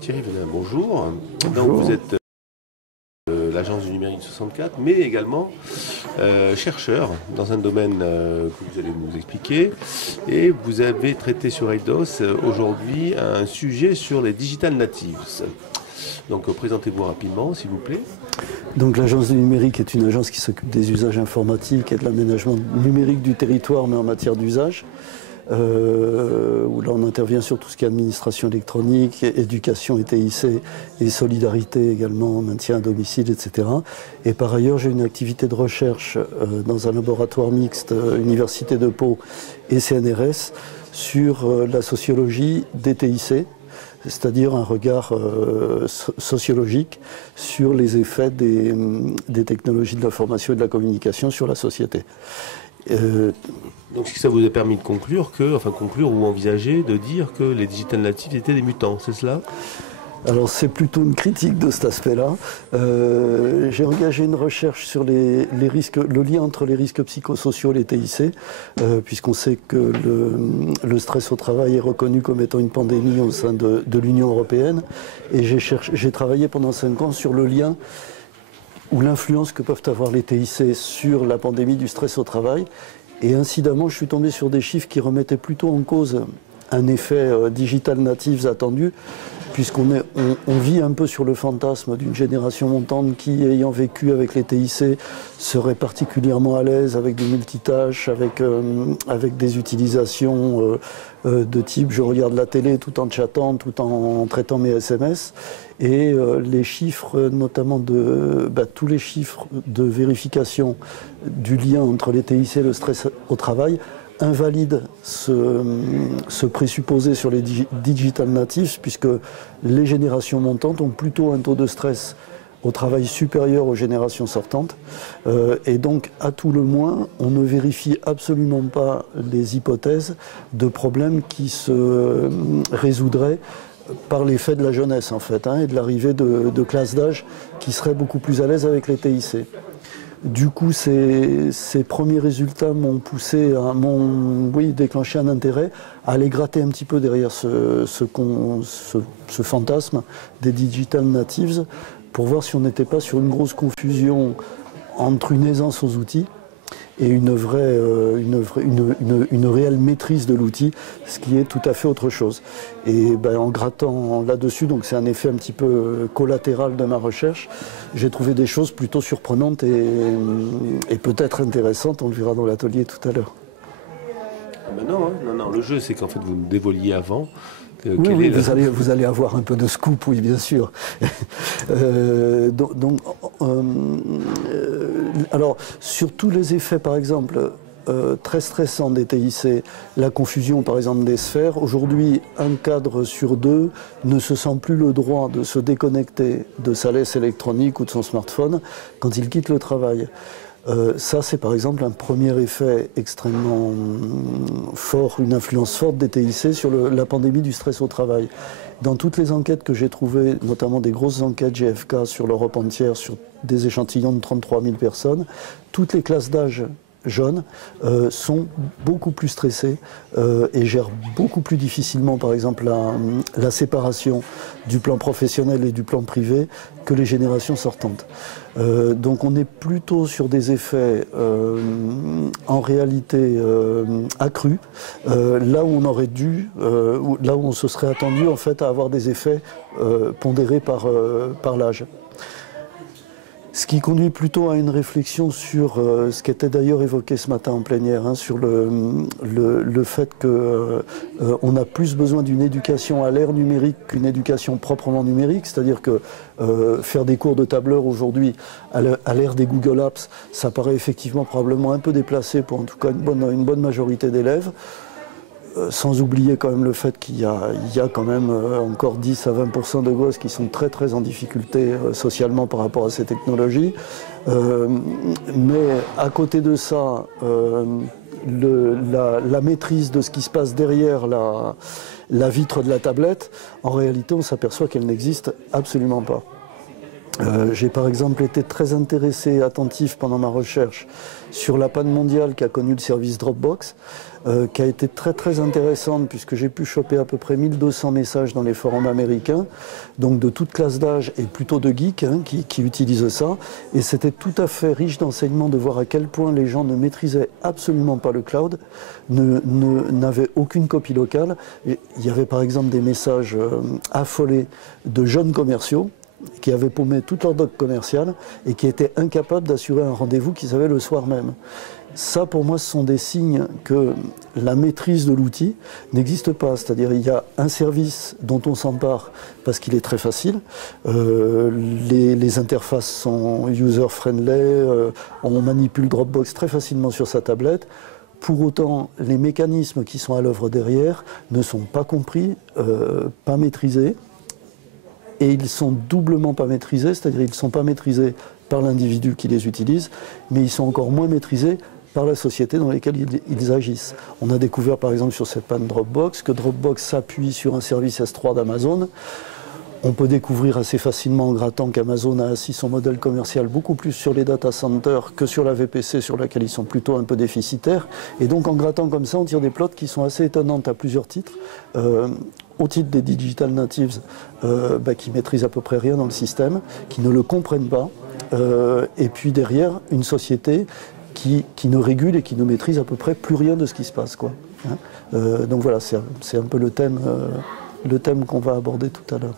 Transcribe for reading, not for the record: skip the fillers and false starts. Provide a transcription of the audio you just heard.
Thierry Venin, bonjour. Bonjour. Donc vous êtes l'agence du numérique 64, mais également chercheur dans un domaine que vous allez nous expliquer. Et vous avez traité sur Eidos aujourd'hui un sujet sur les digital natives. Donc présentez-vous rapidement, s'il vous plaît. Donc l'agence du numérique est une agence qui s'occupe des usages informatiques et de l'aménagement numérique du territoire, mais en matière d'usage. Où là on intervient sur tout ce qui est administration électronique, éducation et TIC, et solidarité également, maintien à domicile, etc. Et par ailleurs j'ai une activité de recherche dans un laboratoire mixte, Université de Pau et CNRS, sur la sociologie des TIC, c'est-à-dire un regard sociologique sur les effets des technologies de l'information et de la communication sur la société. Donc ça vous a permis de conclure ou envisager de dire que les digital natives étaient des mutants, c'est cela ? Alors c'est plutôt une critique de cet aspect-là. J'ai engagé une recherche sur les risques, le lien entre les risques psychosociaux et les TIC, puisqu'on sait que le stress au travail est reconnu comme étant une pandémie au sein de l'Union européenne. Et j'ai travaillé pendant 5 ans sur le lien ou l'influence que peuvent avoir les TIC sur la pandémie du stress au travail. Et incidemment, je suis tombé sur des chiffres qui remettaient plutôt en cause un effet digital natives attendu, puisqu'on vit un peu sur le fantasme d'une génération montante qui, ayant vécu avec les TIC, serait particulièrement à l'aise avec des multitâches, avec des utilisations de type je regarde la télé tout en chattant, tout en traitant mes SMS. Et les chiffres, notamment tous les chiffres de vérification du lien entre les TIC et le stress au travail, invalide ce présupposé sur les digital natives, puisque les générations montantes ont plutôt un taux de stress au travail supérieur aux générations sortantes. Et donc, à tout le moins, on ne vérifie absolument pas les hypothèses de problèmes qui se résoudraient par l'effet de la jeunesse, en fait, et de l'arrivée de classes d'âge qui seraient beaucoup plus à l'aise avec les TIC. Du coup, ces premiers résultats m'ont déclenché un intérêt à aller gratter un petit peu derrière ce fantasme des digital natives pour voir si on n'était pas sur une grosse confusion entre une aisance aux outils et une réelle maîtrise de l'outil, ce qui est tout à fait autre chose. Et en grattant là-dessus, donc c'est un effet un petit peu collatéral de ma recherche, j'ai trouvé des choses plutôt surprenantes et peut-être intéressantes, on le verra dans l'atelier tout à l'heure. Non, le jeu c'est qu'en fait vous nous dévoiliez avant. Oui, vous allez avoir un peu de scoop, oui, bien sûr. Alors, sur tous les effets, par exemple, très stressants des TIC, la confusion, par exemple, des sphères, aujourd'hui, un cadre sur 2 ne se sent plus le droit de se déconnecter de sa laisse électronique ou de son smartphone quand il quitte le travail. Ça, c'est par exemple un premier effet extrêmement fort, une influence forte des TIC sur la pandémie du stress au travail. Dans toutes les enquêtes que j'ai trouvées, notamment des grosses enquêtes GFK sur l'Europe entière, sur des échantillons de 33 000 personnes, toutes les classes d'âge jeunes sont beaucoup plus stressés et gèrent beaucoup plus difficilement, par exemple, la séparation du plan professionnel et du plan privé que les générations sortantes. Donc on est plutôt sur des effets en réalité accrus, là où on aurait dû, là où on se serait attendu en fait à avoir des effets pondérés par l'âge. Ce qui conduit plutôt à une réflexion sur ce qui était d'ailleurs évoqué ce matin en plénière, sur le fait qu'on a plus besoin d'une éducation à l'ère numérique qu'une éducation proprement numérique, c'est-à-dire que faire des cours de tableur aujourd'hui à l'ère des Google Apps, ça paraît effectivement probablement un peu déplacé pour en tout cas une bonne majorité d'élèves. Sans oublier quand même le fait qu'il y a quand même encore 10 à 20% de gosses qui sont très très en difficulté socialement par rapport à ces technologies. Mais à côté de ça, la maîtrise de ce qui se passe derrière la vitre de la tablette, en réalité on s'aperçoit qu'elle n'existe absolument pas. J'ai par exemple été très intéressé et attentif pendant ma recherche sur la panne mondiale qu'a connue le service Dropbox. qui a été très très intéressante puisque j'ai pu choper à peu près 1200 messages dans les forums américains, donc de toute classe d'âge et plutôt de geeks qui utilisent ça. Et c'était tout à fait riche d'enseignements de voir à quel point les gens ne maîtrisaient absolument pas le cloud, n'avaient aucune copie locale. Et il y avait par exemple des messages affolés de jeunes commerciaux qui avaient paumé toute leur doc commerciale et qui étaient incapables d'assurer un rendez-vous qu'ils avaient le soir même. Ça, pour moi, ce sont des signes que la maîtrise de l'outil n'existe pas. C'est-à-dire il y a un service dont on s'empare parce qu'il est très facile. Les interfaces sont user-friendly, on manipule Dropbox très facilement sur sa tablette. Pour autant, les mécanismes qui sont à l'œuvre derrière ne sont pas compris, pas maîtrisés. Et ils sont doublement pas maîtrisés, c'est-à-dire ils ne sont pas maîtrisés par l'individu qui les utilise, mais ils sont encore moins maîtrisés par la société dans laquelle ils agissent. On a découvert par exemple sur cette panne Dropbox que Dropbox s'appuie sur un service S3 d'Amazon. On peut découvrir assez facilement en grattant qu'Amazon a assis son modèle commercial beaucoup plus sur les data centers que sur la VPC sur laquelle ils sont plutôt un peu déficitaires. Et donc en grattant comme ça, on tire des plots qui sont assez étonnantes à plusieurs titres. Au titre des digital natives qui maîtrisent à peu près rien dans le système, qui ne le comprennent pas. Et puis derrière, une société qui ne régule et qui ne maîtrise à peu près plus rien de ce qui se passe, quoi. Donc voilà, c'est un peu le thème qu'on va aborder tout à l'heure.